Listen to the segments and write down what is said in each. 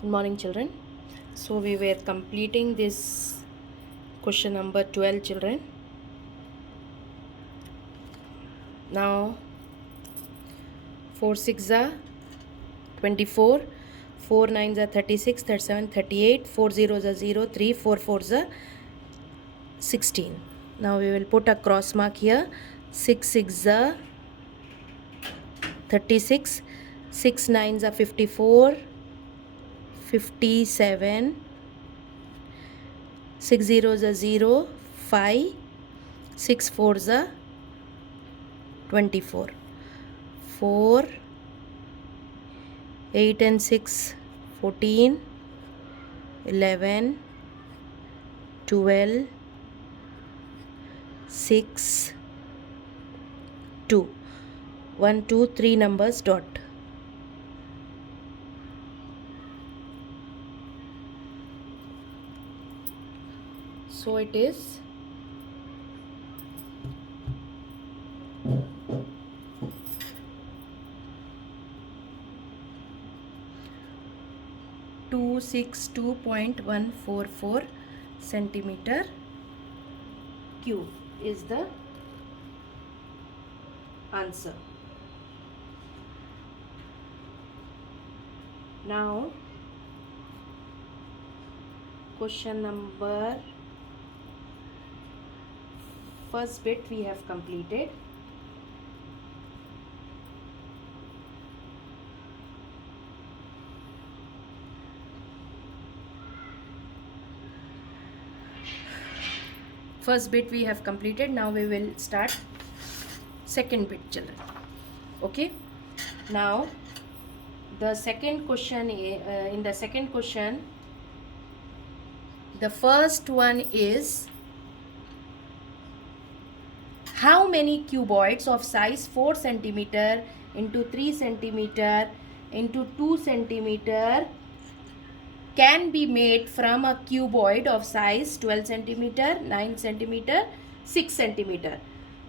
Good morning, children. So we were completing this question number 12, children. Now 4 6 are 24, 4 9 are 36, 37, 38, 4 0 are 0, 3 4 4 are 16. Now we will put a cross mark here. 6 6 are 36, 6 9 are 54, 57, 6 zeros are 0, 5, 6 fours are 24, 4, 8 and 6, 14, 11, 12, 6, 2. 1, 2, 3 numbers dot. So it is 262.144 centimeter cube is the answer. Now question number first bit we have completed. First bit we have completed. Now we will start second bit, children. Okay. Now the second question, in the second question, the first one is how many cuboids of size 4 centimeter into 3 centimeter into 2 centimeter can be made from a cuboid of size 12 centimeter, 9 centimeter, 6 centimeter.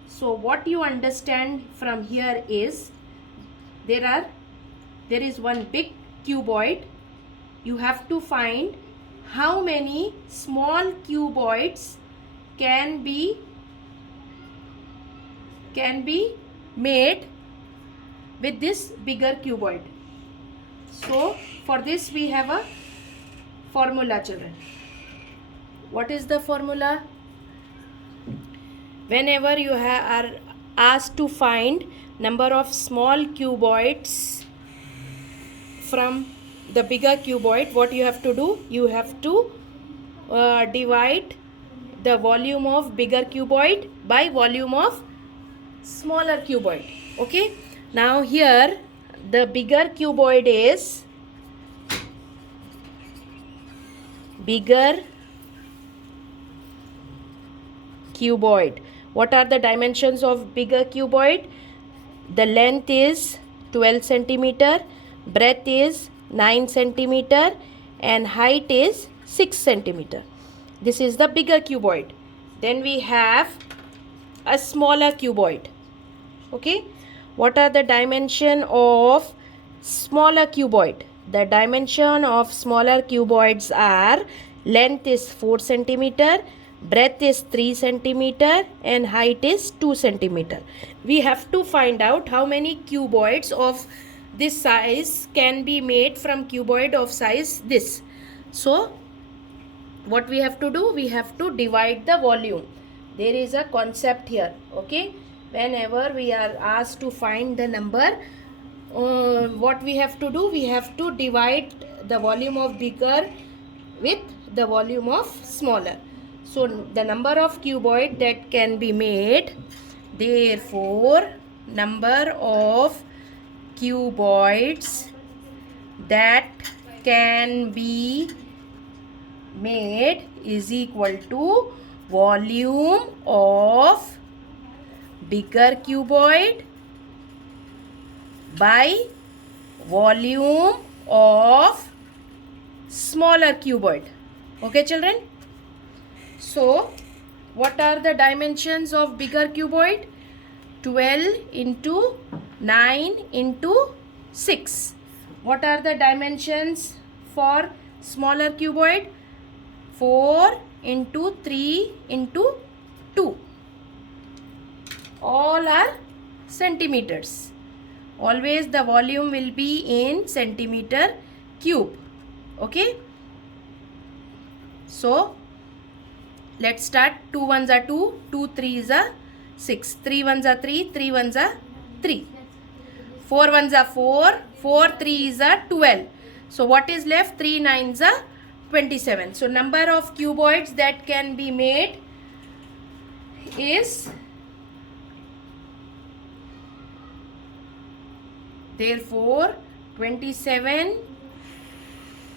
So what you understand from here is there is one big cuboid. You have to find how many small cuboids can be made with this bigger cuboid. So for this we have a formula, children. What is the formula? Whenever you are asked to find number of small cuboids from the bigger cuboid, what you have to do? You have to divide the volume of bigger cuboid by volume of smaller cuboid. Okay. Now here the bigger cuboid is bigger cuboid. What are the dimensions of bigger cuboid? The length is 12 centimeter, breadth is 9 centimeter, and height is 6 centimeter. This is the bigger cuboid. Then we have a smaller cuboid. Okay. What are the dimension of smaller cuboid? The dimension of smaller cuboids are length is 4 centimeter, breadth is 3 centimeter, and height is 2 centimeter. We have to find out how many cuboids of this size can be made from cuboid of size this. So what we have to do? We have to divide the volume. There is a concept here. Okay. Whenever we are asked to find the number, what we have to do? We have to divide the volume of bigger with the volume of smaller. So the number of cuboid that can be made, therefore number of cuboids that can be made is equal to volume of bigger cuboid by volume of smaller cuboid. Okay, children. So what are the dimensions of bigger cuboid? 12 into 9 into 6. What are the dimensions for smaller cuboid? 4 into 3 into 2. All are centimeters. Always the volume will be in centimeter cube. Okay. So let's start. 2 ones are 2, 2 3s are 6, 3 ones are 3, 3 ones are 3, 4 ones are 4, 4 3s are 12. So what is left? 3 9s are 27. So number of cuboids that can be made is, therefore 27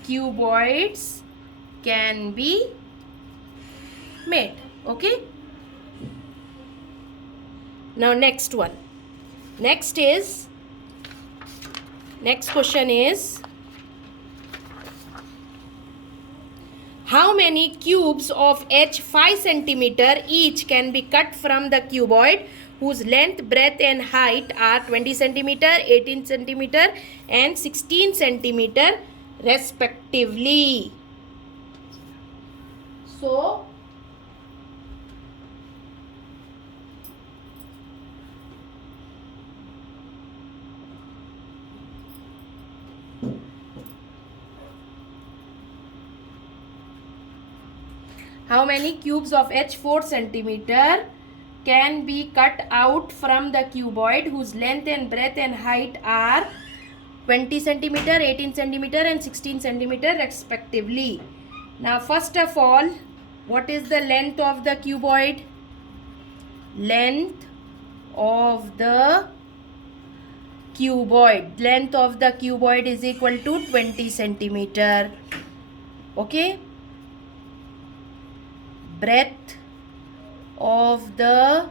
cuboids can be made. Okay. Now next one. Next question is, how many cubes of H 5 centimeter each can be cut from the cuboid whose length, breadth and height are 20 centimeter, 18 centimeter and 16 centimeter respectively? So how many cubes of H 4 centimeter can be cut out from the cuboid whose length and breadth and height are 20 centimeter, 18 centimeter and 16 centimeter respectively? Now first of all, what is the length of the cuboid? Length of the cuboid. Length of the cuboid is equal to 20 centimeter. Okay. Breadth of the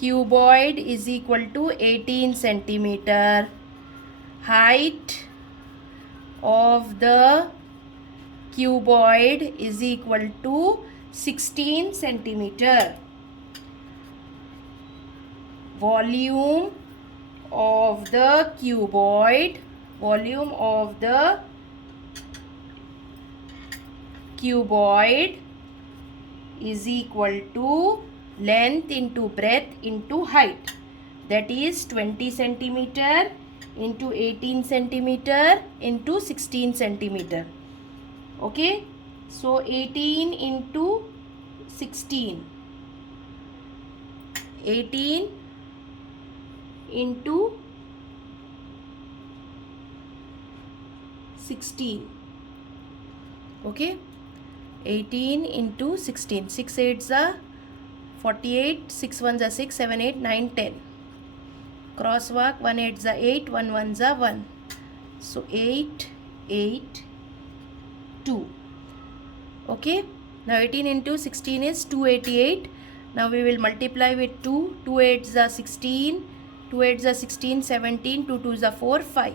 cuboid is equal to 18 centimeter. Height of the cuboid is equal to 16 centimeter. Volume of the cuboid, volume of the cuboid is equal to length into breadth into height, that is 20 centimeter into 18 centimeter into 16 centimeter. Okay, so 18 into 16, 18 into 16. Okay, 18 into 16, 6 8s are 48, 6 1s are 6, 7 8 9 10. Cross walk, 1 8s are 8, 1 1s are 1. So 8 8 2. Okay, now 18 into 16 is 288. Now we will multiply with 2. 2 8s are 16, 2 8s are 16, 17, 2 2s are 4, 5.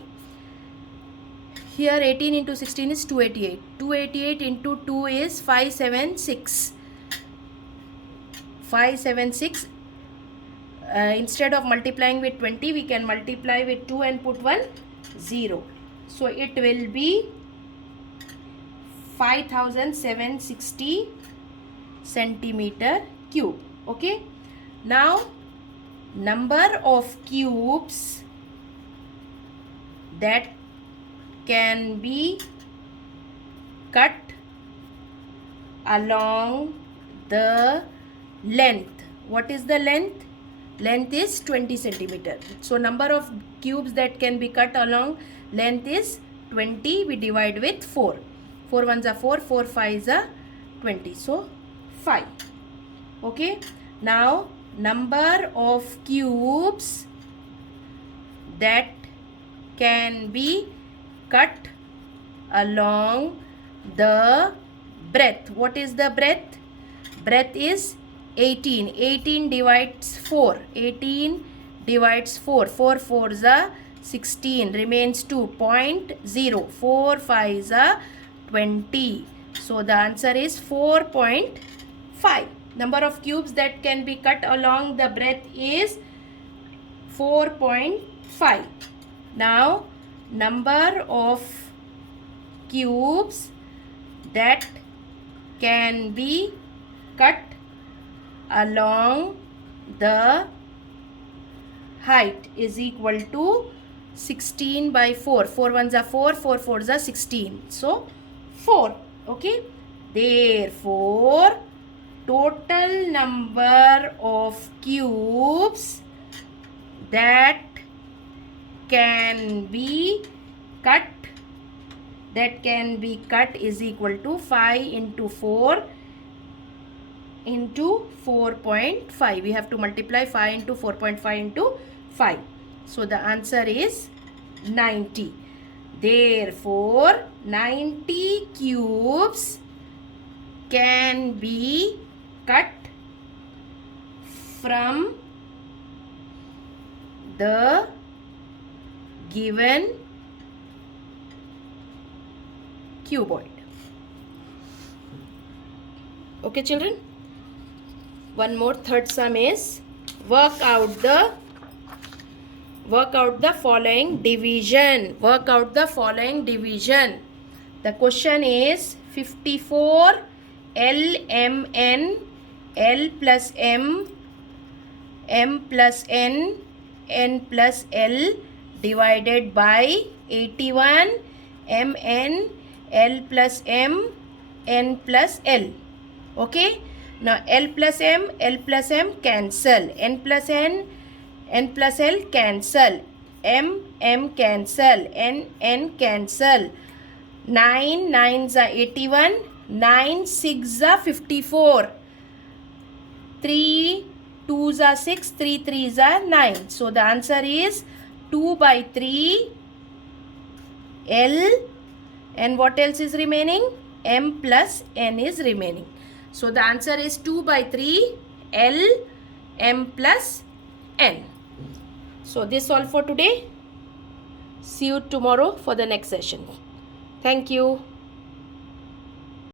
Here 18 into 16 is 288. 288 into 2 is 576. 576. Instead of multiplying with 20, we can multiply with 2 and put 1 0. So it will be 5760 centimeter cube. Okay. Now number of cubes that can be cut along the length. What is the length? Length is 20 centimeter. So number of cubes that can be cut along length is 20. We divide with 4. 4 ones are 4, 4 5s are 20. So 5. Okay. Now number of cubes that can be cut along the breadth. What is the breadth? Breadth is 18. 18 divides 4. 18 divides 4. 4 4s are 16. Remains 2. 0.0. 4 5s are 20. So the answer is 4.5. Number of cubes that can be cut along the breadth is 4.5. Now number of cubes that can be cut along the height is equal to 16 by 4. 4 ones are 4, 4 fours are 16. So 4. Okay. Therefore, total number of cubes that can be cut is equal to 5 into 4 into 4.5. We have to multiply 5 into 4.5 into 5. So the answer is 90. Therefore, 90 cubes can be cut from the given cuboid. Okay, children? One more, third sum is work out the following division. Work out the following division. The question is 54 LMN L plus M plus N plus L divided by 81 MN L plus M N plus L. Okay. Now L plus M cancel. N plus L cancel. M cancel. N cancel. 9 9s are 81. 9 6s are 54. 3 2s are 6. 3 3s are 9. So the answer is 2 by 3 L, and what else is remaining? M plus N is remaining. So the answer is 2 by 3 L M plus N. So this all for today. See you tomorrow for the next session. Thank you.